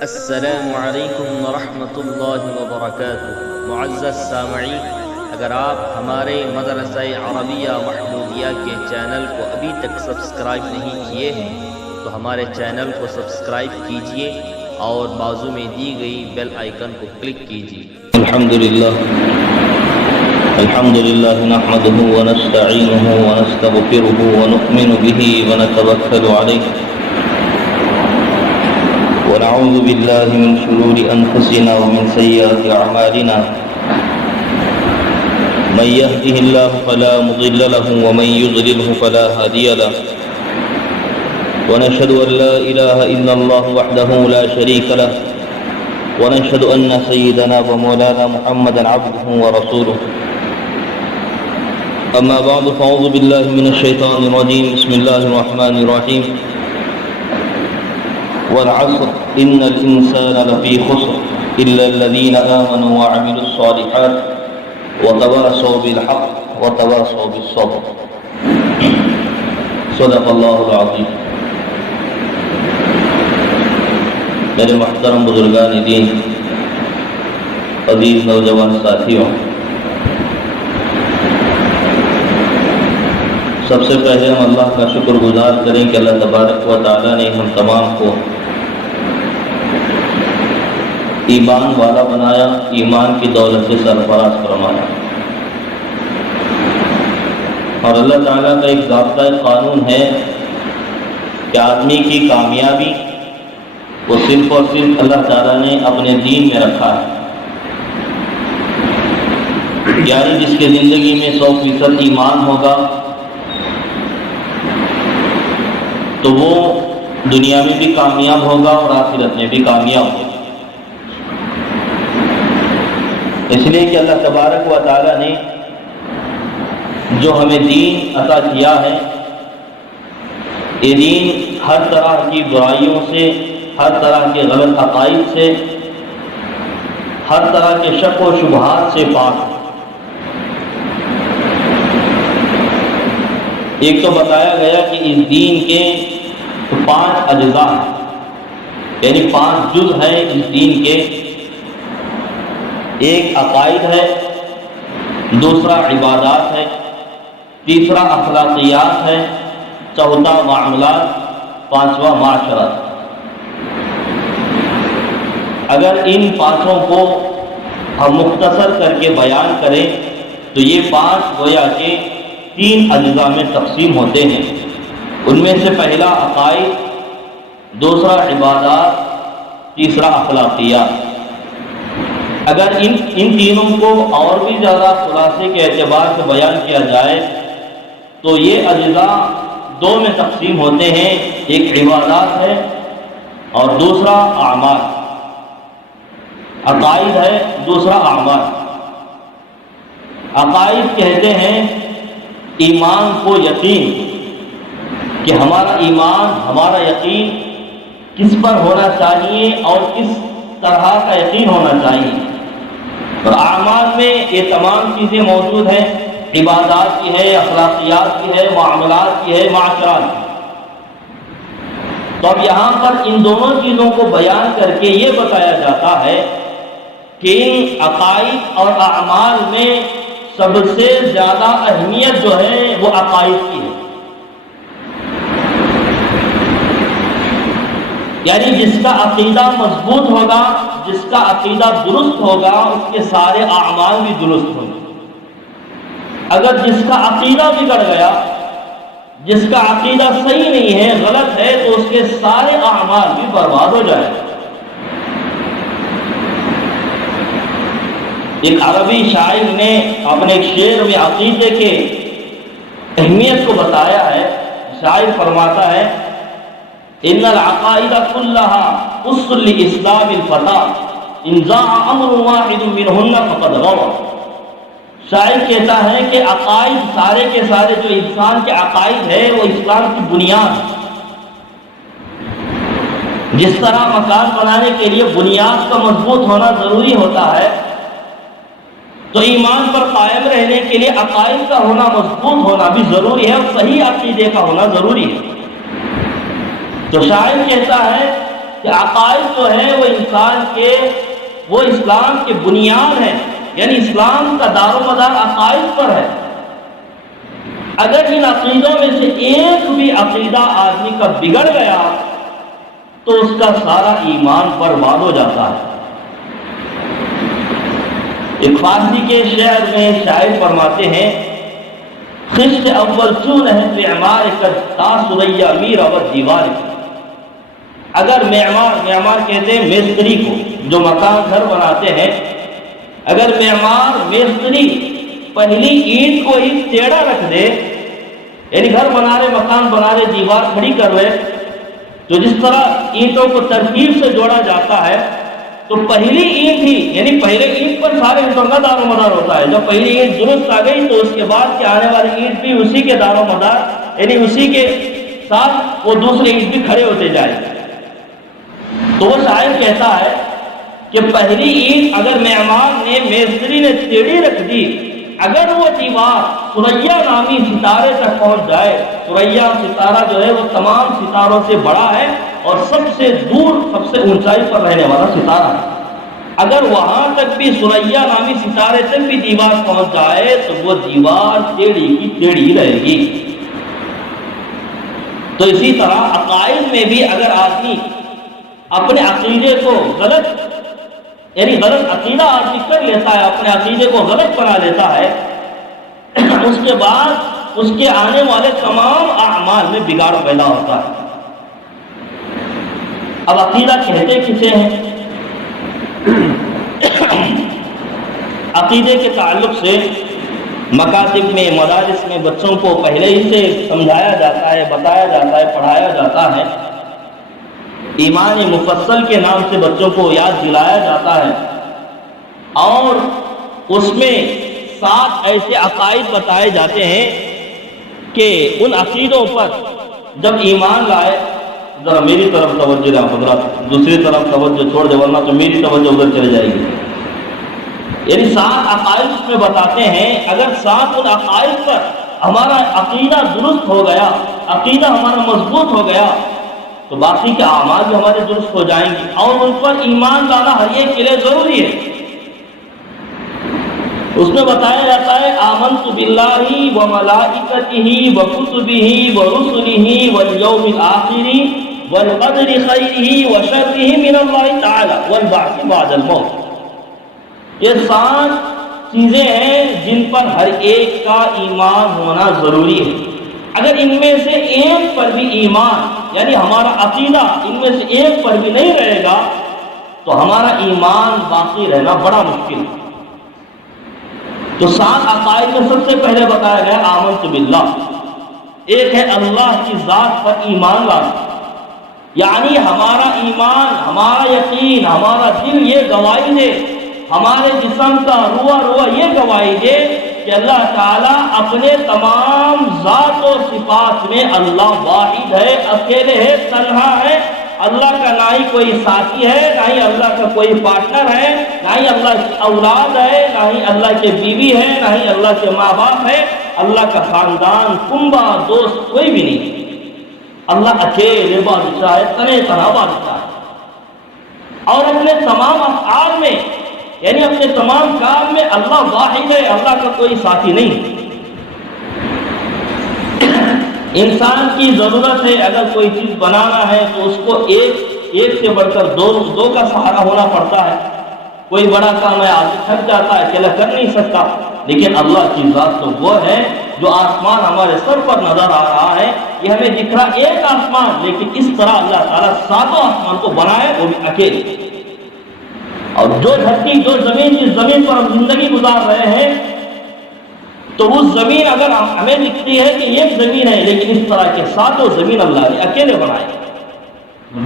السلام علیکم ورحمۃ اللہ وبرکاتہ۔ معزز سامعین، اگر آپ ہمارے مدرسہ عربیہ محمودیہ کے چینل کو ابھی تک سبسکرائب نہیں کیے ہیں تو ہمارے چینل کو سبسکرائب کیجیے اور بازو میں دی گئی بیل آئیکن کو کلک کیجیے۔ الحمد لله نحمده ونستعينه ونستغفره ونؤمن به ونتوكل عليه ونعوذ بالله من شرور أنفسنا ومن سيئات أعمالنا، من يهده الله فلا مضل له ومن يضلله فلا هادي له، ونشهد أن لا إله إلا الله وحده لا شريك له، ونشهد أن سيدنا ومولانا محمدا عبده ورسوله. أما بعد فأعوذ بالله من الشيطان الرجيم. بسم الله الرحمن الرحيم. والعصر إن الإنسان لفي خسر إلا الذين آمنوا وعملوا الصالحات وتواصوا بالحق وتواصوا بالصبر. صدق الله العظيم. میرے محترم بزرگان دین، عزیز نوجوان ساتھیوں، سب سے پہلے ہم اللہ کا شکر گزار کریں کہ اللہ تبارک و تعالیٰ نے ہم تمام کو ایمان والا بنایا، ایمان کی دولت سے سرفراز فرمایا. اور اللہ تعالیٰ کا ایک ضابطہ قانون ہے کہ آدمی کی کامیابی وہ صرف اور صرف اللہ تعالیٰ نے اپنے دین میں رکھا ہے. یعنی جس کی زندگی میں 100% ایمان ہوگا تو وہ دنیا میں بھی کامیاب ہوگا اور آخرت میں بھی کامیاب ہوگا. اس لیے کہ اللہ تبارک و تعالیٰ نے جو ہمیں دین عطا کیا ہے، یہ دین ہر طرح کی برائیوں سے، ہر طرح کے غلط عقائد سے، ہر طرح کے شک و شبہات سے پاک ہے. ایک تو بتایا گیا کہ اس دین کے 5 اجزاء ہیں، یعنی 5 جز ہیں اس دین کے. ایک عقائد ہے، دوسرا عبادات ہے، تیسرا اخلاقیات ہے، چوتھا معاملات، پانچواں معاشرت. اگر ان 5 کو ہم مختصر کر کے بیان کریں تو یہ 5 گویا کہ 3 اجزاء میں تقسیم ہوتے ہیں. ان میں سے پہلا عقائد، دوسرا عبادات، تیسرا اخلاقیات. اگر ان تینوں کو اور بھی زیادہ خلاصے کے اعتبار سے بیان کیا جائے تو یہ اجزاء 2 میں تقسیم ہوتے ہیں. ایک عبادات ہے اور دوسرا اعمال. عقائد ہے، دوسرا اعمال. عقائد کہتے ہیں ایمان کو یقین، کہ ہمارا ایمان، ہمارا یقین کس پر ہونا چاہیے اور کس طرح کا یقین ہونا چاہیے. اور اعمال میں یہ تمام چیزیں موجود ہیں، عبادات کی ہے، اخلاقیات کی ہے، معاملات کی ہے، معاشرات کی. تو اب یہاں پر ان دونوں چیزوں کو بیان کر کے یہ بتایا جاتا ہے کہ ان عقائد اور اعمال میں سب سے زیادہ اہمیت جو ہے وہ عقائد کی ہے. یعنی جس کا عقیدہ مضبوط ہوگا، جس کا عقیدہ درست ہوگا، اس کے سارے اعمال بھی درست ہوں گے. اگر جس کا عقیدہ بگڑ گیا، جس کا عقیدہ صحیح نہیں ہے، غلط ہے، تو اس کے سارے اعمال بھی برباد ہو جائیں. ایک عربی شاعر نے اپنے ایک شعر میں عقیدے کے اہمیت کو بتایا ہے. شاعر فرماتا ہے ان العقائد كلها اصل لاسلام الفتى ان ضاع امر واحد منهن فقد غوى. شاعر کہتا ہے کہ عقائد سارے کے سارے جو انسان کے عقائد ہے وہ اسلام کی بنیاد ہے. جس طرح مکان بنانے کے لیے بنیاد کا مضبوط ہونا ضروری ہوتا ہے، تو ایمان پر قائم رہنے کے لیے عقائد کا ہونا مضبوط ہونا بھی ضروری ہے، اور صحیح عقیدے کا ہونا ضروری ہے. تو شاعر کہتا ہے کہ عقائد جو ہیں وہ انسان کے وہ اسلام کے بنیاد ہیں، یعنی اسلام کا دار و مدار عقائد پر ہے۔ اگر ان عقیدوں میں سے ایک بھی عقیدہ آدمی کا بگڑ گیا تو اس کا سارا ایمان برباد ہو جاتا ہے۔ ایک فارسی کے شعر میں شاعر فرماتے ہیں، خشت اول چون ہے معمار کر تا سریا میر اور دیوار کی۔ اگر معمار کہتے ہیں میستری کو، جو مکان گھر بناتے ہیں، اگر معمار میستری پہلی اینٹ کو ہی ٹیڑھا رکھ دے، یعنی گھر بنا رہے، مکان بنا رہے، دیوار کھڑی کر رہے، تو جس طرح اینٹوں کو ترکیب سے جوڑا جاتا ہے تو پہلی اینٹ ہی، یعنی پہلے اینٹ پر سارے اینٹوں کا دار و مدار ہوتا ہے۔ جب پہلی اینٹ درست آ گئی تو اس کے بعد کے آنے والی اینٹ بھی اسی کے دار و مدار، یعنی اسی کے ساتھ وہ دوسرے اینٹ بھی کھڑے ہوتے جائیں۔ تو وہ شاعر کہتا ہے کہ پہلی اینٹ اگر معمار نے، میستری نے ٹیڑھی رکھ دی، اگر وہ دیوار ثریا نامی ستارے تک پہنچ جائے، ثریا ستارہ جو ہے وہ تمام ستاروں سے بڑا ہے اور سب سے دور، سب سے اونچائی پر رہنے والا ستارہ ہے، اگر وہاں تک بھی ثریا نامی ستارے تک بھی دیوار پہنچ جائے تو وہ دیوار ٹیڑھی کی ٹیڑھی رہے گی۔ تو اسی طرح عقائد میں بھی اگر آدمی اپنے عقیدے کو غلط، یعنی غلط عقیدہ آدمی کر لیتا ہے، اپنے عقیدے کو غلط بنا لیتا ہے، اس کے بعد اس کے آنے والے تمام اعمال میں بگاڑ پیدا ہوتا ہے۔ اب عقیدہ کہتے کسے ہیں؟ عقیدے کے تعلق سے مکاتب میں، مدارس میں بچوں کو پہلے ہی سے سمجھایا جاتا ہے، بتایا جاتا ہے، پڑھایا جاتا ہے، ایمان مفصل کے نام سے بچوں کو یاد دلایا جاتا ہے، اور اس میں 7 ایسے عقائد بتائے جاتے ہیں کہ ان عقیدوں پر جب ایمان لائے، ذرا میری طرف توجہ دیں حضرات، دوسری طرف توجہ چھوڑ دے ورنہ تو میری توجہ ادھر چلے جائے گی۔ یعنی 7 عقائد اس میں بتاتے ہیں، اگر 7 ان عقائد پر ہمارا عقیدہ درست ہو گیا، عقیدہ ہمارا مضبوط ہو گیا تو باقی کے اعمال بھی ہمارے درست ہو جائیں گے، اور ان پر ایمان لانا ہر ایک کے لیے ضروری ہے۔ اس میں بتایا جاتا ہے آمنت باللہ وملائکتہ وکتبہ ورسلہ والیوم الآخر والقدر خیرہ وشرہ من اللہ تعالی والبعث بعد الموت۔ یہ 7 چیزیں ہیں جن پر ہر ایک کا ایمان ہونا ضروری ہے۔ اگر ان میں سے ایک پر بھی ایمان، یعنی ہمارا عقیدہ ان میں سے ایک پر بھی نہیں رہے گا تو ہمارا ایمان باقی رہنا بڑا مشکل ہے۔ تو 7 عقائد میں سب سے پہلے بتایا گیا آمنت باللہ، ایک ہے اللہ کی ذات پر ایمان لانا، یعنی ہمارا ایمان، ہمارا یقین، ہمارا دل یہ گواہی دے، ہمارے جسم کا روح یہ گواہی دے کہ اللہ تعالیٰ اپنے تمام ذات و صفات میں اللہ واحد ہے، اکیلے ہے، تنہا ہے، اللہ کا نہ ہی کوئی ساتھی ہے، نہ ہی اللہ کا کوئی پارٹنر ہے، نہ ہی اللہ کی اولاد ہے، نہ ہی اللہ کے بیوی ہے، نہ ہی اللہ کے ماں باپ ہے، اللہ کا خاندان، کنبہ، دوست کوئی بھی نہیں، اللہ اکیلے بادشاہ ہے، تنہا تنہا بادشاہ ہے، اور اپنے تمام افعال میں، یعنی اپنے تمام کام میں اللہ واحد ہے، اللہ کا کوئی ساتھی نہیں۔ انسان کی ضرورت ہے، اگر کوئی چیز بنانا ہے تو اس کو ایک سے بڑھ کر دو کا سہارا ہونا پڑتا ہے۔ کوئی بڑا کام ہے، آدمی تھک جاتا ہے، اکیلا کر نہیں سکتا، لیکن اللہ کی ذات تو وہ ہے جو آسمان ہمارے سر پر نظر آ رہا ہے، یہ ہمیں دکھ رہا ایک آسمان، لیکن اس طرح اللہ تعالیٰ 7 آسمان کو بنائے، وہ بھی اکیلے۔ اور جو دھرتی، جو زمین، جس زمین پر ہم زندگی گزار رہے ہیں، تو اس زمین اگر ہمیں دکھتی ہے کہ ایک زمین ہے، لیکن اس طرح کے 7 زمین اللہ نے اکیلے بنائے۔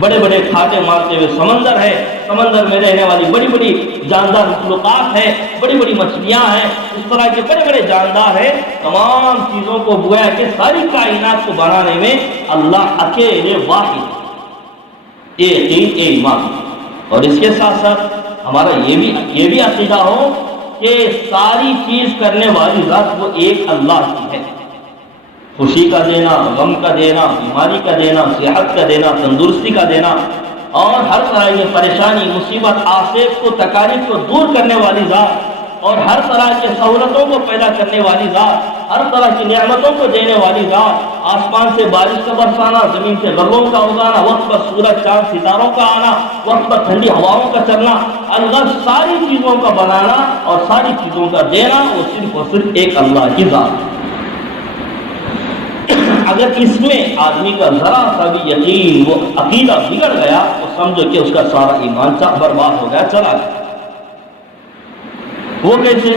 بڑے بڑے کھاتے مارتے ہوئے سمندر ہے، سمندر میں رہنے والی بڑی بڑی جاندار مخلوقات ہیں، بڑی بڑی مچھلیاں ہیں، اس طرح کے بڑے بڑے جاندار ہیں، تمام چیزوں کو گویا کہ ساری کائنات کو بنانے میں اللہ اکیلے واحد، ایک ایمان۔ اور اس کے ساتھ ساتھ ہمارا یہ بھی عقیدہ ہو کہ ساری چیز کرنے والی ذات وہ ایک اللہ کی ہے، خوشی کا دینا، غم کا دینا، بیماری کا دینا، صحت کا دینا، تندرستی کا دینا، اور ہر طرح کی پریشانی، مصیبت، آصف کو، تکالیف کو دور کرنے والی ذات، اور ہر طرح کی سہولتوں کو پیدا کرنے والی ذات، ہر طرح کی نعمتوں کو دینے والی ذات، آسمان سے بارش کا برسانا، زمین سے غلوں کا اگانا، وقت پر سورج چاند ستاروں کا آنا، وقت پر ٹھنڈی ہواؤں کا چلنا، اللہ ساری چیزوں کا بنانا اور ساری چیزوں کا دینا، وہ صرف اور صرف ایک اللہ کی ذات ہے۔ اگر اس میں آدمی کا ذرا سا بھی یقین، وہ عقیدہ بگڑ گیا تو سمجھو کہ اس کا سارا ایمان برباد ہو گیا، چلا گیا۔ وہ کیسے؟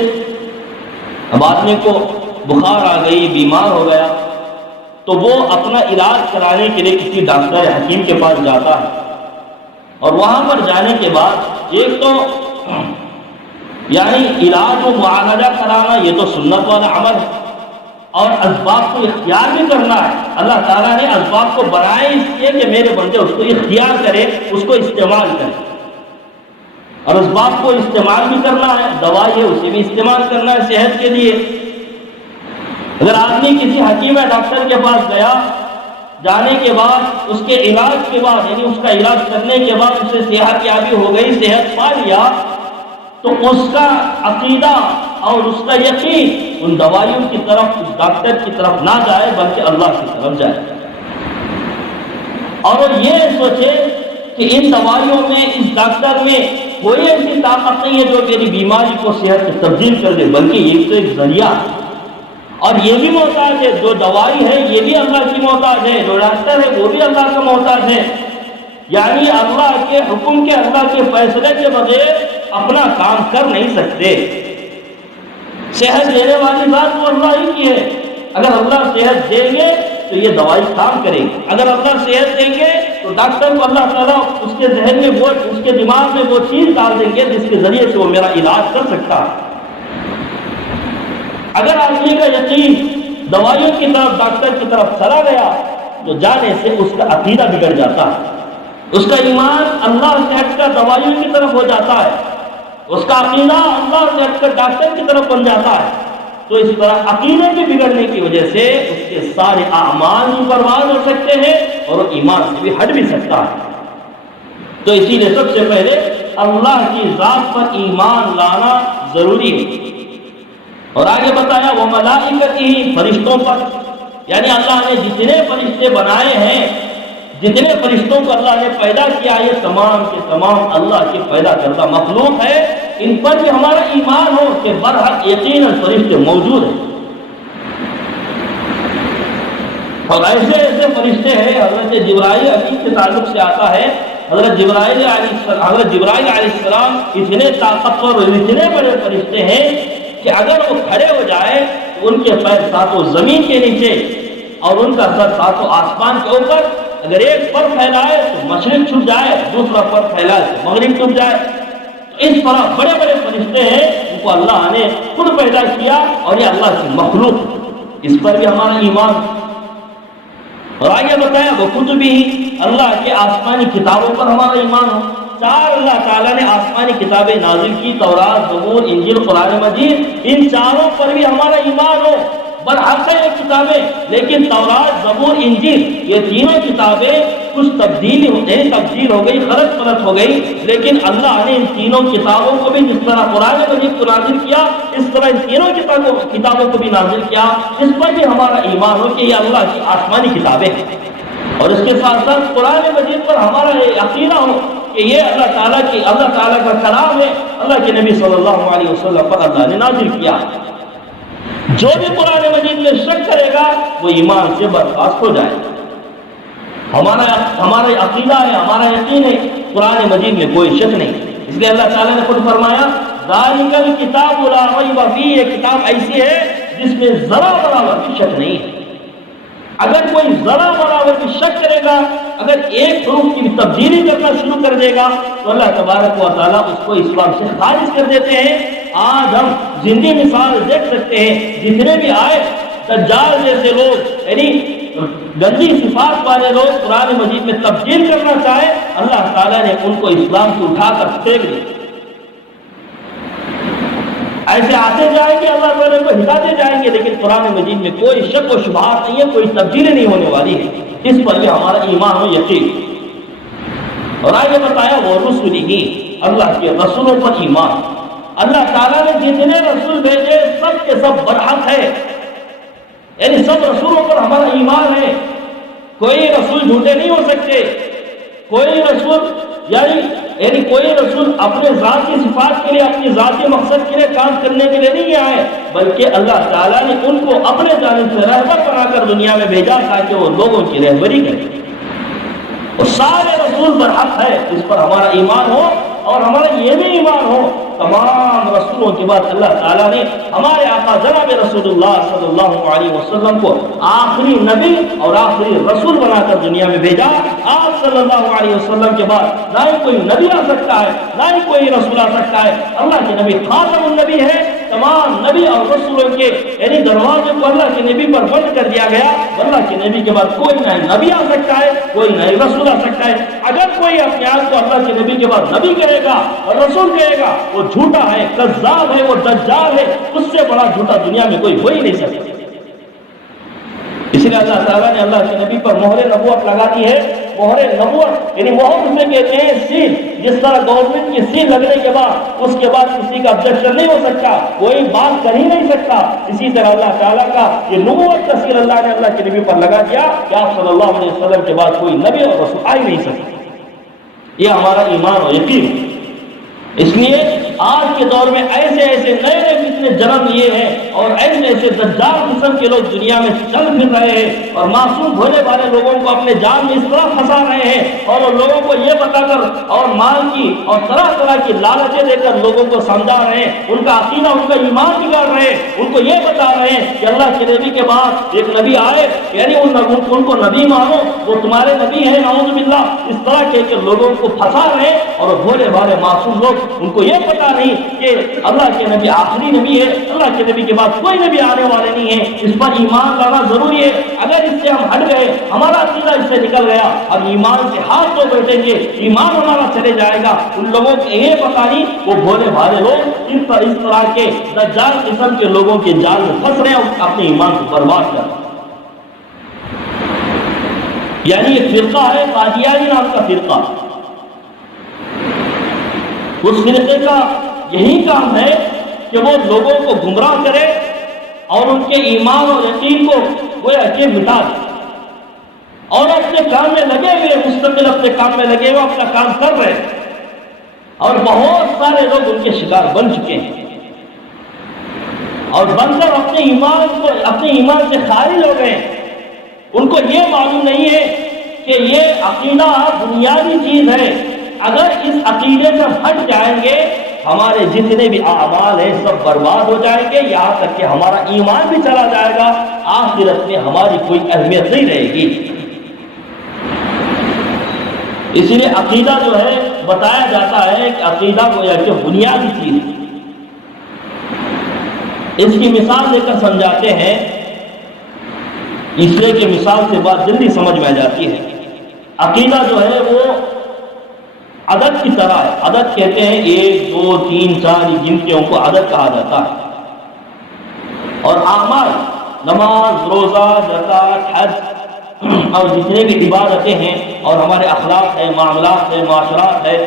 اب آدمی کو بخار آ گئی، بیمار ہو گیا، تو وہ اپنا علاج کرانے کے لیے کسی ڈاکٹر حکیم کے پاس جاتا ہے، اور وہاں پر جانے کے بعد ایک تو یعنی علاج و معالجہ کرانا یہ تو سنت والا عمل ہے، اور اسباب کو اختیار بھی کرنا ہے۔ اللہ تعالیٰ نے اسباب کو بنائے اس لیے کہ میرے بندے اس کو اختیار کرے، اس کو استعمال کرے، اور اسباب کو استعمال بھی کرنا ہے، دوائی ہے اسے بھی استعمال کرنا ہے صحت کے لیے۔ اگر آدمی کسی حکیم یا ڈاکٹر کے پاس گیا، جانے کے بعد اس کے علاج کے بعد یعنی اس کا علاج کرنے کے بعد اسے صحت یابی ہو گئی، صحت پا لیا، تو اس کا عقیدہ اور اس کا یقین ان دوائیوں کی طرف، اس ڈاکٹر کی طرف نہ جائے بلکہ اللہ کی طرف جائے، اور وہ یہ سوچے کہ ان دوائیوں میں، اس ڈاکٹر میں کوئی ایسی طاقت نہیں ہے جو میری بیماری کو صحت سے تبدیل کر دے، بلکہ یہ تو ایک ذریعہ ہے، اور یہ بھی محتاج ہے، جو دوائی ہے یہ بھی اللہ کی محتاج ہے، جو ڈاکٹر ہے وہ بھی اللہ کا محتاج ہے، یعنی اللہ کے حکم کے، اللہ کے فیصلے کے بغیر اپنا کام کر نہیں سکتے۔ صحت دینے والی ذات وہ اللہ ہی کی ہے، اگر اللہ صحت دیں گے تو یہ دوائی کام کرے گی، اگر اللہ صحت دیں گے تو ڈاکٹر کو اللہ تعالیٰ اس کے ذہن میں وہ، اس کے دماغ میں وہ چیز ڈال دیں گے جس کے ذریعے سے وہ میرا علاج کر سکتا ہے۔ اگر آدمی کا یقین دوائیوں کی طرف، ڈاکٹر کی طرف چلا گیا تو جانے سے اس کا عقیدہ بگڑ جاتا ہے، اس کا ایمان اللہ سے ہٹ کر دوائیوں کی طرف ہو جاتا ہے، اس کا عقیدہ اللہ سے ہٹ کر ڈاکٹر کی طرف بن جاتا ہے۔ تو اس طرح عقیدے کے بگڑنے کی وجہ سے اس کے سارے اعمال بھی برباد ہو سکتے ہیں اور وہ ایمان سے بھی ہٹ بھی سکتا ہے۔ تو اسی لیے سب سے پہلے اللہ کی ذات پر ایمان لانا ضروری ہے، اور آگے بتایا وہ ملائکتہ، فرشتوں پر، یعنی اللہ نے جتنے فرشتے بنائے ہیں، جتنے فرشتوں کو اللہ نے پیدا کیا، یہ تمام کے تمام اللہ کے پیدا کردہ مخلوق ہے، ان پر بھی ہمارا ایمان ہو کہ برحق یقیناً فرشتے موجود ہیں، اور ایسے ایسے فرشتے ہیں۔ حضرت جبرائیل حدیث کے تعلق سے آتا ہے، حضرت جبرائیل علیہ السلام اتنے طاقتور اور اتنے بڑے فرشتے ہیں کہ اگر وہ کھڑے ہو جائے تو ان کے پیر ساتوں زمین کے نیچے اور ان کا سر ساتوں آسمان کے اوپر، اگر ایک پر پھیلائے تو مشرق چھپ جائے، دوسرا پر پھیلائے تو مغرب چھپ جائے۔ تو اس طرح بڑے بڑے فرشتے ہیں، ان کو اللہ نے خود پیدا کیا اور یہ اللہ کی مخلوق، اس پر بھی ہمارا ایمان۔ اور آگے بتایا وہ کتبی، اللہ کے آسمانی کتابوں پر ہمارا ایمان ہو۔ 4 اللہ تعالیٰ نے آسمانی کتابیں نازل کی، تورات، زبور، انجیل، قرآن مجید، ان چاروں پر بھی ہمارا ایمان ہو۔ برحق ہے یہ کتابیں، لیکن تورات، زبور، انجیل، یہ تینوں کتابیں کچھ تبدیل ہو گئی، خرچ فرت ہو گئی، لیکن اللہ نے ان تینوں کتابوں کو بھی جس طرح قرآن مجید کو نازل کیا، اس طرح ان تینوں کتابوں کو بھی نازل کیا، اس پر بھی ہمارا ایمان ہو کہ یہ اللہ کی آسمانی کتابیں ہیں، اور اس کے ساتھ ساتھ قرآن مجید پر ہمارا یہ عقیدہ ہو کہ یہ اللہ تعالیٰ کا کلام ہے، اللہ کے نبی صلی اللہ علیہ وسلم پر اللہ نے نازل کیا۔ جو بھی قرآن مجید میں شک کرے گا وہ ایمان سے برخاست ہو جائے گا۔ ہمارا عقیدہ ہے، ہمارا یقین ہے، قرآن مجید میں کوئی شک نہیں، اس لیے اللہ تعالیٰ نے خود فرمایا ذالک الکتاب لا ریب فیہ، یہ کتاب ایسی ہے جس میں ذرا برابر بھی شک نہیں ہے۔ اگر کوئی ذرا برابر بھی شک کرے گا، اگر ایک حروف کی تبدیلی کرنا شروع کر دے گا تو اللہ تبارک و تعالیٰ اس کو اسلام سے خارج کر دیتے ہیں۔ آج ہم زندگی مثال دیکھ سکتے ہیں، جتنے بھی آئے دجال جیسے لوگ، یعنی گندی صفات والے لوگ قرآن مجید میں تبدیل کرنا چاہے، اللہ تعالیٰ نے ان کو اسلام سے اٹھا کر پھینک دیا۔ ایسے آتے جائیں گے، اللہ تعالیٰ کو ہٹاتے جائیں گے، لیکن قرآن مجید میں کوئی شک و شبہات نہیں ہے، کوئی تبدیلی نہیں ہونے والی ہے، اس پر بھی ہمارا ایمان و یقین۔ اور آگے بتایا وہ رسول ہی، اللہ کے رسولوں پر ایمان۔ اللہ تعالیٰ نے جتنے رسول بھیجے سب کے سب برحق ہے، یعنی سب رسولوں پر ہمارا ایمان ہے، کوئی رسول جھوٹے نہیں ہو سکتے، کوئی رسول یعنی کوئی رسول اپنے ذاتی صفات کے لیے، اپنی ذاتی مقصد کے لیے کام کرنے کے لیے نہیں آئے، بلکہ اللہ تعالیٰ نے ان کو اپنے جانب سے رہبر بنا کر دنیا میں بھیجا تاکہ وہ لوگوں کی رہبری کریں۔ اور سارے رسول برحق ہے، اس پر ہمارا ایمان ہو، اور ہمارا یہ بھی ایمان ہو تمام رسولوں کے بعد اللہ تعالیٰ نے ہمارے آقا جناب رسول اللہ صلی اللہ علیہ وسلم کو آخری نبی اور آخری رسول بنا کر دنیا میں بھیجا۔ آپ صلی اللہ علیہ وسلم کے بعد نہ ہی کوئی نبی آ سکتا ہے، نہ ہی کوئی رسول آ سکتا ہے۔ اللہ کے نبی خاتم النبی ہے، تمام نبی اور رسولوں کے یعنی دروازے کو اللہ کے نبی پر بند کر دیا گیا۔ اللہ کے نبی کے بعد کوئی نہ نبی آ سکتا ہے، کوئی نہ رسول آ سکتا ہے۔ اگر کوئی اپنے آپ کو اللہ کے نبی کے بعد نبی کرے گا اور رسول کہے گا، وہ جھوٹا ہے، کذاب ہے، وہ دجال ہے، اس سے بڑا جھوٹا دنیا میں کوئی ہو ہی نہیں سکتا۔ اس لیے اللہ تعالیٰ نے اللہ کے نبی پر مہر نبوت لگا دی ہے۔ مہر نبوت یعنی مہر اسے کہتے ہیں سیل، جس طرح گورنمنٹ کی سیل لگنے کے بعد اس کے بعد کسی کا آبجیکشن نہیں ہو سکتا، کوئی بات کر ہی نہیں سکتا، اسی طرح اللہ تعالیٰ کا یہ نبوت کا سیل اللہ نے اللہ کے نبی پر لگا دیا کہ آپ صلی اللہ علیہ وسلم کے بعد کوئی نبی اور رسول آ ہی نہیں سکتا۔ یہ ہمارا ایمان اور یقین۔ اس لیے آج کے دور میں ایسے ایسے نئے نئے فتنے جنم لیے ہیں اور ایسے ایسے دجال قسم کے لوگ دنیا میں چل پھر رہے ہیں اور معصوم بھولے والے لوگوں کو اپنے جال میں اس طرح پھنسا رہے ہیں اور لوگوں کو یہ بتا کر اور مال کی اور طرح طرح کی لالچیں دے کر لوگوں کو سمجھا رہے ہیں، ان کا عقیدہ ان کا ایمان بگاڑ رہے ہیں، ان کو یہ بتا رہے ہیں کہ اللہ کے نبی کے بعد ایک نبی آئے، یعنی ان کو نبی مانو، وہ تمہارے نبی ہیں، نعوذ باللہ، اس طرح کے لوگوں کو پھنسا رہے ہیں۔ اور بھولے والے معصوم لوگ ان کو یہ پتا نہیں کہ اللہ کے نبی آخری نبی ہے، اللہ کے نبی کے بعد کوئی نبی آنے والے نہیں ہے، اس پر ایمان لانا ضروری ہے۔ اگر اس سے ہم ہٹ گئے، ہمارا عقیدہ اس سے نکل گیا، ہم ایمان سے ہاتھ دھو بیٹھیں گے، ایمان ہمارا چلے جائے گا۔ ان لوگوں کو یہ پتا نہیں، وہ بھولے بھالے لوگ اس طرح کے دجال قسم کے لوگوں کے جال میں پھنس رہے ہیں اور اپنے ایمان کو برباد کر رہے ہیں۔ یعنی ایک فرقہ ہے قادیانی نام کا فرقہ، اس فرقے کا یہی کام ہے کہ وہ لوگوں کو گمراہ کرے اور ان کے ایمان اور یقین کو گویا کہ مٹا دے، اور اپنے کام میں لگے ہوئے، مستقل اپنے کام میں لگے ہوئے اپنا کام کر رہے ہیں، اور بہت سارے لوگ ان کے شکار بن چکے ہیں اور بن کر اپنے ایمان سے خارج ہو گئے۔ ان کو یہ معلوم نہیں ہے کہ یہ عقیدہ بنیادی چیز ہے، اگر اس عقیدے سے ہٹ جائیں گے ہمارے جتنے بھی اعمال ہیں سب برباد ہو جائیں گے، یہاں تک کہ ہمارا ایمان بھی چلا جائے گا، آخرت میں ہماری کوئی اہمیت نہیں رہے گی۔ اس لیے عقیدہ جو ہے بتایا جاتا ہے کہ عقیدہ کو یہ بنیادی چیز ہے۔ اس کی مثال دے کر سمجھاتے ہیں، اس لیے کہ مثال سے بات جلدی سمجھ میں آ جاتی ہے۔ عقیدہ جو ہے وہ عدد کی طرح ہے، عدد کہتے ہیں 1 2 3 4 گنتیوں کو عدد کہا جاتا ہے، اور اعمال نماز، روزہ، زکوٰۃ، حج اور جتنے بھی عبادتیں ہیں اور ہمارے اخلاق ہے، معاملات ہے، معاشرات ہے،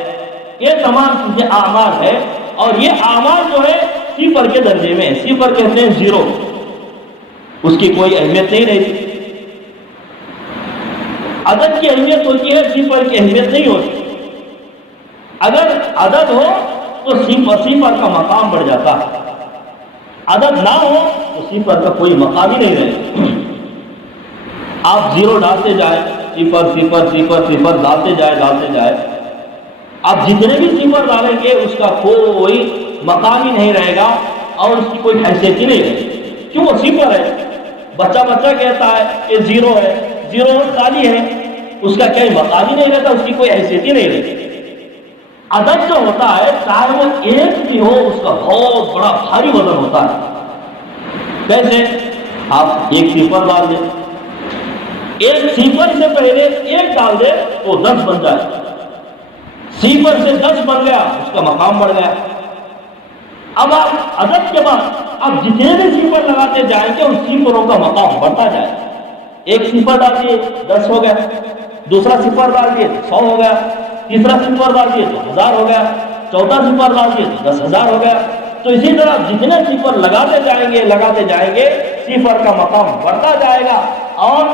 یہ تمام چیزیں اعمال ہے، اور یہ اعمال جو ہے صفر کے درجے میں ہے۔ صفر کہتے ہیں 0، اس کی کوئی اہمیت نہیں رہتی۔ عدد کی اہمیت ہوتی ہے، صفر کی اہمیت نہیں ہوتی۔ اگر عدد ہو تو صفر کا مقام بڑھ جاتا ہے، عدد نہ ہو تو صفر کا کوئی مقام ہی نہیں رہے۔ آپ 0 ڈالتے جائیں، صفر صفر صفر صفر ڈالتے جائے، آپ جتنے بھی صفر ڈالیں گے اس کا کوئی مقام ہی نہیں رہے گا اور اس کی کوئی حیثیت ہی نہیں رہے گی، کیوں؟ وہ صفر ہے۔ بچہ کہتا ہے کہ 0 ہے، 0 خالی ہے، اس کا کوئی مقام ہی نہیں رہتا، اس کی کوئی حیثیت ہی نہیں رہتی۔ عدد جو ہوتا ہے چاہے وہ 1 بھی ہو، اس کا بہت بڑا بھاری وزن ہوتا ہے۔ کیسے؟ آپ 1 صفر ڈال دیں، 1 صفر سے پہلے 1 ڈال دے تو 10 بن جائے، صفر سے 10 بن گیا، اس کا مقام بڑھ گیا۔ اب آپ عدد کے بعد آپ جتنے بھی صفر لگاتے جائیں گے ان صفروں کا مقام بڑھتا جائے۔ 1 صفر ڈال دیے 10 ہو گیا، دوسرا صفر ڈال دیے 100 ہو گیا، تیسرا صفر ڈال دیے تو 1000 ہو گیا، چوتھا صفر ڈال دیے تو 10,000 ہو گیا۔ تو اسی طرح جتنے صفر لگاتے جائیں گے صفر کا مقام بڑھتا جائے گا۔ اور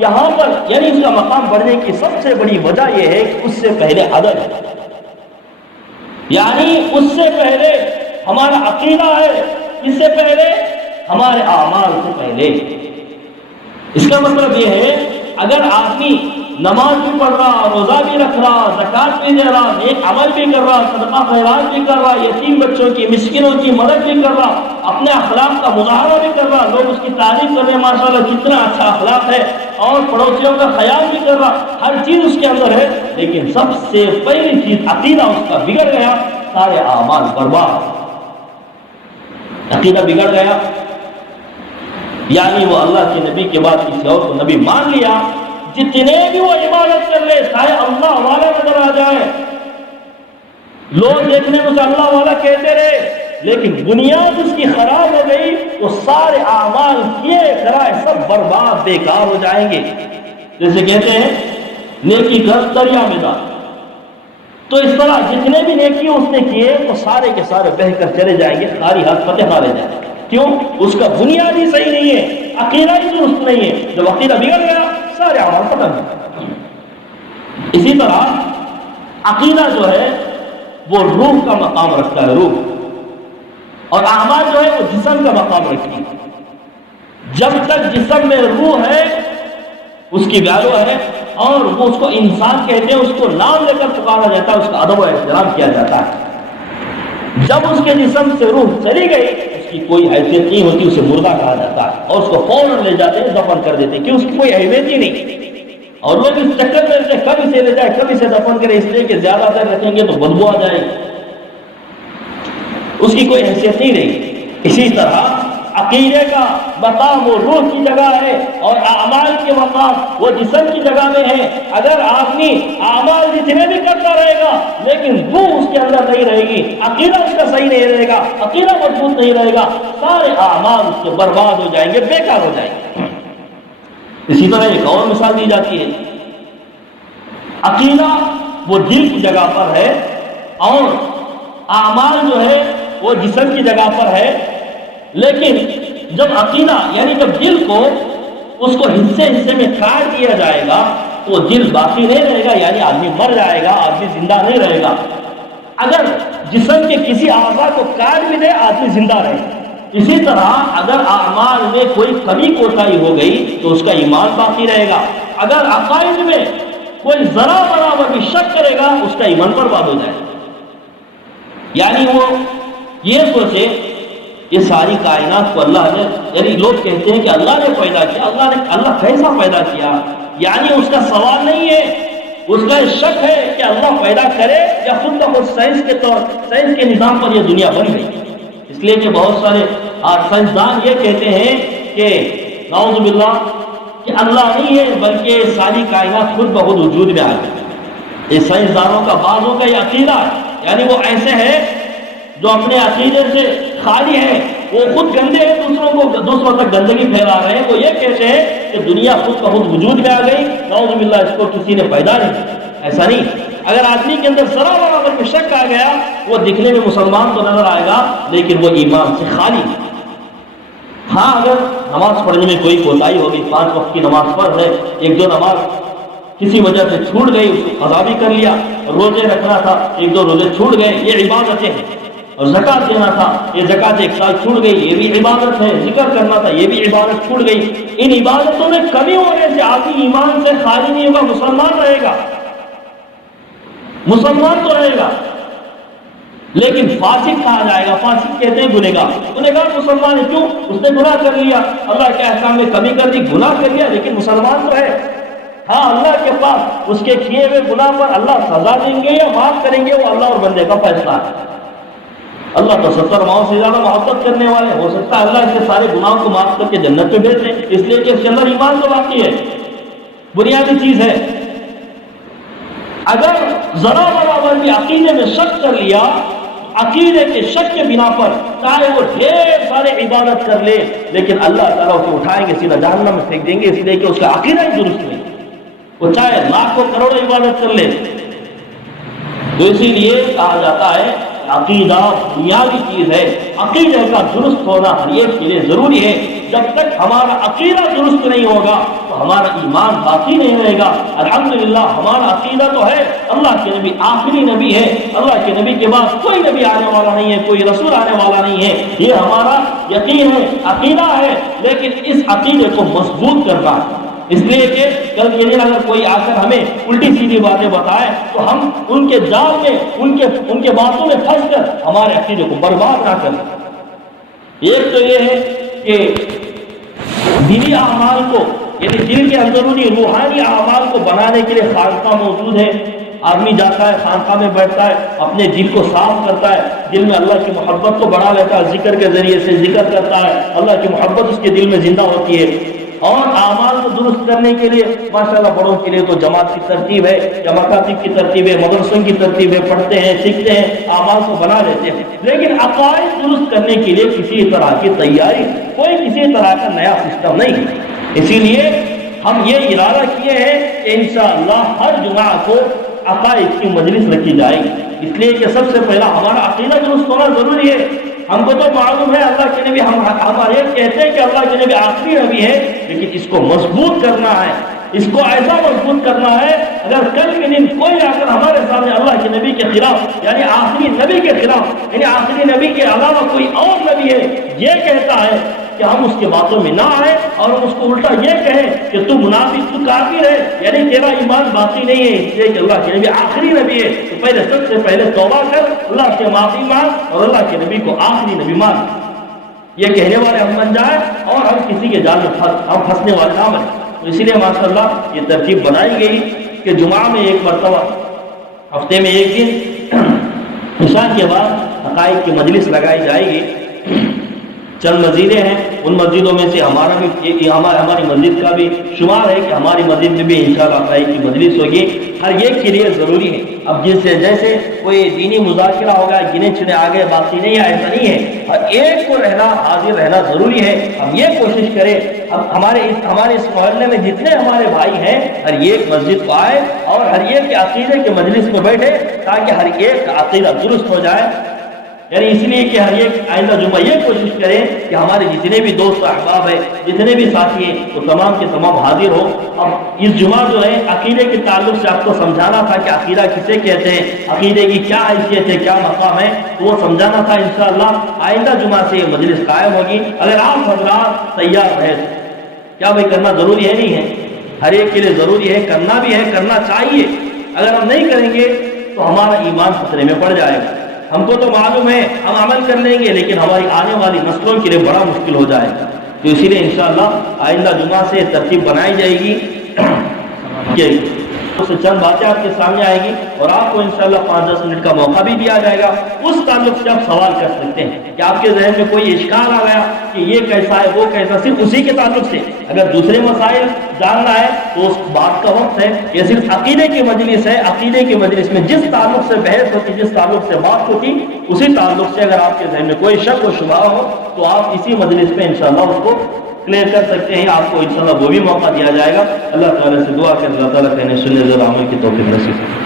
یہاں پر یعنی اس کا مقام بڑھنے کی سب سے بڑی وجہ یہ ہے کہ اس سے پہلے عدد ہے، یعنی اس سے پہلے ہمارا عقیدہ ہے، اس سے پہلے ہمارے اعمال سے پہلے۔ اس کا مطلب یہ ہے اگر آدمی نماز بھی پڑھ رہا، روزہ بھی رکھ رہا، زکات بھی دے رہا، نیک عمل بھی کر رہا، صدقہ خیرات بھی کر رہا، یتیم بچوں کی مسکینوں کی مدد بھی کر رہا، اپنے اخلاق کا مظاہرہ بھی کر رہا، لوگ اس کی تعریف کر رہے ہیں ماشاءاللہ کتنا اچھا اخلاق ہے، اور پڑوسیوں کا خیال بھی کر رہا، ہر چیز اس کے اندر ہے، لیکن سب سے پہلی چیز عقیدہ اس کا بگڑ گیا، سارے اعمال برباد۔ عقیدہ بگڑ گیا یعنی وہ اللہ کے نبی کے بعد کسی اور کو نبی مان لیا، جتنے بھی وہ عبادت کر لے چاہے اللہ والا نظر آ جائے، لوگ دیکھنے میں اللہ والا کہتے رہے، لیکن بنیاد اس کی خراب ہو گئی تو سارے اعمال کیے کرائے سب برباد بیکار ہو جائیں گے۔ جیسے کہتے ہیں نیکی کر دریا میں ڈال، تو اس طرح جتنے بھی نیکی اس نے کیے وہ سارے کے سارے بہہ کر چلے جائیں گے، خالی ہاتھ فتح رہ جائیں گے۔ کیوں؟ اس کا بنیاد ہی صحیح نہیں ہے، عقیدہ ہی درست نہیں ہے۔ جب عقیدہ بگڑ گیا سارے اعمال ختم ہیں۔ اسی طرح عقیدہ جو ہے وہ روح کا مقام رکھتا ہے، روح، اور اعمال جو ہے وہ جسم کا مقام رکھتی ہے۔ جب تک جسم میں روح ہے اس کی ویلیو ہے، اور وہ اس کو انسان کہتے ہیں، اس کو نام لے کر پکارا جاتا ہے، اس کا ادب و احترام کیا جاتا ہے۔ جب اس کے جسم سے روح چلی گئی اس کی کوئی حیثیت نہیں ہوتی، اسے مردہ کہا جاتا ہے، اور اس کو فوراً لے جاتے ہیں، دفن کر دیتے ہیں، کہ اس کی کوئی اہمیت ہی نہیں۔ اور لوگ اس چکر میں رہتے ہیں کب اسے لے جائے کب اسے دفن کرے، اس لیے کہ زیادہ تر رکھیں گے تو بدبو آ جائے گی، اس کی کوئی حیثیت نہیں رہی۔ اسی طرح عقیدے کا مقام وہ روح کی جگہ ہے، اور اعمال کے مقام وہ جسم کی جگہ میں ہے۔ اگر آدمی اعمال جتنے بھی کرتا رہے گا لیکن روح اس کے اندر نہیں رہے گی، عقیدہ اس کا صحیح نہیں رہے گا، عقیدہ مضبوط نہیں رہے گا، سارے اعمال اس کے برباد ہو جائیں گے، بیکار ہو جائیں گے۔ اسی طرح ایک اور مثال دی جاتی ہے، عقیدہ وہ دل کی جگہ پر ہے، اور اعمال جو ہے وہ جسم کی جگہ پر ہے، لیکن جب عقیدہ یعنی جب دل کو اس کو حصے میں کاٹ دیا جائے گا تو دل باقی نہیں رہے گا، یعنی آدمی مر جائے گا، آدمی زندہ نہیں رہے گا۔ اگر جسم کے کسی اعضاء کو کاٹ بھی دے آدمی زندہ رہے گا۔ اسی طرح اگر اعمال میں کوئی کمی کوتاہی ہو گئی تو اس کا ایمان باقی رہے گا، اگر عقائد میں کوئی ذرا برابر بھی شک کرے گا اس کا ایمان برباد ہو جائے گا۔ یعنی وہ یہ سوچے یہ ساری کائنات کو اللہ نے، یعنی لوگ کہتے ہیں کہ اللہ نے پیدا کیا، اللہ کیسا پیدا کیا، یعنی اس کا سوال نہیں ہے، اس کا شک ہے کہ اللہ پیدا کرے یا خود بخود سائنس کے نظام پر یہ دنیا بن گئی۔ اس لیے کہ بہت سارے سائنسدان یہ کہتے ہیں کہ نعوذ باللہ کہ اللہ نہیں ہے بلکہ ساری کائنات خود بخود وجود میں آ گئی۔ یہ سائنسدانوں کا بعضوں کا یہ عقیدہ ہے، یعنی وہ ایسے ہیں جو اپنے عقیدے سے خالی ہیں، وہ خود گندے ہیں، دوسروں تک گندگی پھیلا رہے ہیں۔ وہ یہ کہتے ہیں کہ دنیا خود بخود وجود میں آ گئی، نعوذ باللہ اس کو کسی نے پیدا نہیں، ایسا نہیں۔ اگر آدمی کے اندر ذرا برابر میں شک آ گیا وہ دکھنے میں مسلمان تو نظر آئے گا لیکن وہ ایمان سے خالی ہے۔ ہاں اگر نماز پڑھنے میں کوئی کوتاہی ہوگی، 5 وقت کی نماز پڑھ ہے، 1-2 نماز کسی وجہ سے چھوٹ گئی، اس کو قضا بھی کر لیا، روزے رکھنا تھا 1-2 روزے چھوٹ گئے، یہ عبادتیں ہیں، اور زکات دینا تھا، یہ زکات 1 سال چھوٹ گئی، یہ بھی عبادت ہے، ذکر کرنا تھا، یہ بھی عبادت چھوٹ گئی۔ ان عبادتوں میں کمی ہونے سے آدمی ایمان سے خالی نہیں ہوگا، مسلمان رہے گا، مسلمان تو رہے گا لیکن فاسق کہا جائے گا۔ فاسق کہتے ہیں گنہگار مسلمان ہے، کیوں؟ اس نے گناہ کر لیا، اللہ کے احکام میں کمی کر دی، گناہ کر لیا لیکن مسلمان تو ہے۔ ہاں اللہ کے پاس اس کے کیے ہوئے گناہ پر اللہ سزا دیں گے یا معاف کریں گے وہ اللہ اور بندے کا فیصلہ ہے۔ اللہ تو 70 ماؤں سے زیادہ محبت کرنے والے، ہو سکتا ہے اللہ اس کے سارے گناہوں کو معاف کر کے جنت میں بھیج دیں، اس لیے کہ اس کے اندر ایمان تو باقی ہے، بنیادی چیز ہے۔ اگر ذرا برابر بھی عقیدے میں شک کر لیا، عقیدے کے شک کے بنا پر چاہے وہ ڈھیر سارے عبادت کر لے لیکن اللہ تعالیٰ اسے اٹھائیں گے سیدھا جہنم میں پھینک دیں گے، اس لیے کہ اس کا عقیدہ ہی درست نہیں، وہ چاہے لاکھوں کروڑوں عبادت کر لے تو اسی لیے کہا جاتا ہے عقیدہ بنیادی چیز ہے، عقیدے کا درست ہونا ہر ایک کے لیے ضروری ہے۔ جب تک ہمارا عقیدہ درست نہیں ہوگا تو ہمارا ایمان باقی نہیں رہے گا۔ الحمدللہ ہمارا عقیدہ تو ہے اللہ کے نبی آخری نبی ہے، اللہ کے نبی کے بعد کوئی نبی آنے والا نہیں ہے، کوئی رسول آنے والا نہیں ہے، یہ ہمارا یقین ہے، عقیدہ ہے۔ لیکن اس عقیدے کو مضبوط کرنا ہے، اس لیے کہ کل کے دن اگر کوئی آ کر ہمیں الٹی سیدھی باتیں بتائے تو ہم ان کے جال میں ان کے باتوں میں پھنس کر ہمارے عقیدے کو برباد نہ کریں۔ ایک تو یہ ہے کہ دینی اعمال کو، یعنی دل کے اندرونی روحانی اعمال کو بنانے کے لیے خانقاہ موجود ہے۔ آدمی جاتا ہے خانقاہ میں بیٹھتا ہے، اپنے دل کو صاف کرتا ہے، دل میں اللہ کی محبت کو بڑھا لیتا ہے، ذکر کے ذریعے سے ذکر کرتا ہے، اللہ کی محبت اس کے دل میں زندہ ہوتی ہے۔ اور اعمال کو درست کرنے کے لیے ماشاءاللہ بڑوں کے لیے تو جماعت کی ترتیب ہے یا مکاتب کی ترتیب ہے، مدرسوں کی ترتیب ہے، پڑھتے ہیں، سیکھتے ہیں، اعمال کو بنا لیتے ہیں۔ لیکن عقائد درست کرنے کے لیے کسی طرح کی تیاری، کوئی کسی طرح کا نیا سسٹم نہیں ہے۔ اسی لیے ہم یہ ارادہ کیے ہیں کہ انشاءاللہ ہر جمعہ کو عقائد کی مجلس رکھی جائے گی، اس لیے کہ سب سے پہلا ہمارا عقیدہ درست ہونا ضروری ہے۔ ہم کو تو معلوم ہے اللہ کے نبی، ہم یہ کہتے ہیں کہ اللہ کے نبی آخری نبی ہے، لیکن اس کو مضبوط کرنا ہے، اس کو ایسا مضبوط کرنا ہے اگر کل کے دن کوئی آ کر ہمارے سامنے اللہ کے نبی کے خلاف، یعنی آخری نبی کے خلاف، یعنی آخری نبی کے علاوہ کوئی اور نبی ہے، یہ کہتا ہے کہ ہم اس کے باتوں میں نہ آئے اور ہم اس کو الٹا یہ کہیں کہ تو منافق، تو کافر ہے، یعنی تیرا ایمان باقی نہیں ہے، اس لیے کہ اللہ کے نبی آخری نبی ہے، تو پہلے سب سے پہلے توبہ کر، اللہ سے معافی مانگ اور اللہ کے نبی کو آخری نبی مان۔ یہ کہنے والے ہم بن جائیں اور ہم کسی کے جال میں ہم پھنسنے والے نہ بنیں۔ تو اسی لیے ماشاءاللہ یہ ترتیب بنائی گئی کہ جمعہ میں ایک مرتبہ، ہفتے میں ایک دن عشاء کے بعد حقائق کی مجلس لگائی جائے گی۔ چند مسجدیں ہیں، ان مسجدوں میں سے ہماری مسجد کا بھی شمار ہے کہ ہماری مسجد میں بھی انشاءاللہ حقائق کی مجلس ہوگی۔ ہر ایک کے لیے ضروری ہے، اب جیسے کوئی دینی مذاکرہ ہوگا گنے چنے آگے باقی نہیں ہے، ایسا نہیں ہے، ہر ایک کو رہنا، حاضر رہنا ضروری ہے۔ ہم یہ کوشش کریں ہمارے اس محلے میں جتنے ہمارے بھائی ہیں ہر ایک مسجد کو آئے اور ہر ایک کے عقیدے کے مجلس میں بیٹھے تاکہ ہر ایک کا عقیدہ درست ہو جائے۔ یعنی اس لیے کہ ہر ایک آئندہ جمعہ یہ کوشش کریں کہ ہمارے جتنے بھی دوست احباب ہیں، جتنے بھی ساتھی ہیں، وہ تمام کے تمام حاضر ہو۔ اب اس جمعہ جو ہے عقیدے کے تعلق سے آپ کو سمجھانا تھا کہ عقیدہ کسے کہتے ہیں، عقیدے کی کیا حیثیت ہے، کیا مقام ہے، تو وہ سمجھانا تھا۔ انشاءاللہ آئندہ جمعہ سے یہ مجلس قائم ہوگی۔ اگر آپ حضرات تیار رہے، کیا بھائی کرنا ضروری ہے نہیں ہے؟ ہر ایک کے لیے ضروری ہے، کرنا بھی ہے، کرنا چاہیے۔ اگر ہم نہیں کریں گے تو ہمارا ایمان خطرے میں پڑ جائے گا۔ ہم کو تو معلوم ہے ہم عمل کر لیں گے، لیکن ہماری آنے والی نسلوں کے لیے بڑا مشکل ہو جائے گا۔ تو اسی لیے انشاءاللہ آئندہ جمعہ سے ترتیب بنائی جائے گی کہ اس سے چند باتیں آپ کے سامنے آئے گی اور آپ کو انشاءاللہ 5-10 منٹ کا موقع بھی دیا جائے گا۔ اس تعلق سے آپ سوال کر سکتے ہیں کہ آپ کے ذہن میں کوئی اشکال آ گیا کہ یہ کیسا ہے، وہ کیسا، صرف اسی کے تعلق سے۔ اگر دوسرے مسائل جاننا ہے تو اس بات کا وقت ہے، یہ صرف عقیدے کی مجلس ہے۔ عقیدے کی مجلس میں جس تعلق سے بحث ہوتی، جس تعلق سے بات ہوتی، اسی تعلق سے اگر آپ کے ذہن میں کوئی شک و شبہ ہو تو آپ اسی مجلس میں انشاءاللہ اس کو کلیئر کر سکتے ہیں۔ آپ کو انشاءاللہ وہ بھی موقع دیا جائے گا۔ اللہ تعالیٰ سے دعا کہ اللہ تعالیٰ کہنے سننے اور عمل کی توفیق نصیب